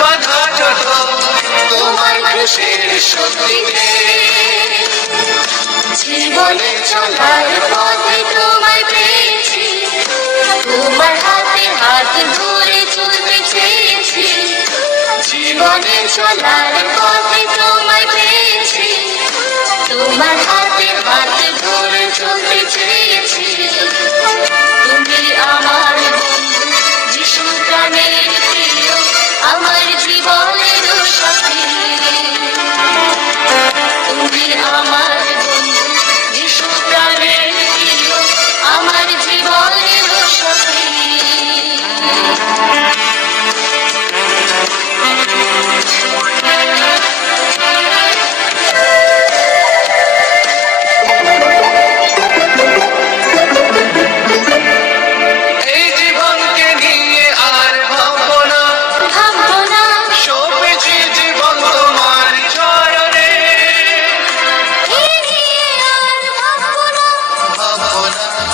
বাধা যত তোমার খুশির শক্তিতে হাতে হাত ধরে চলতে চেয়েছি। জীবনে চলার পথে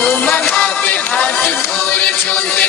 তোমার হাতে হাত ধরে চলতে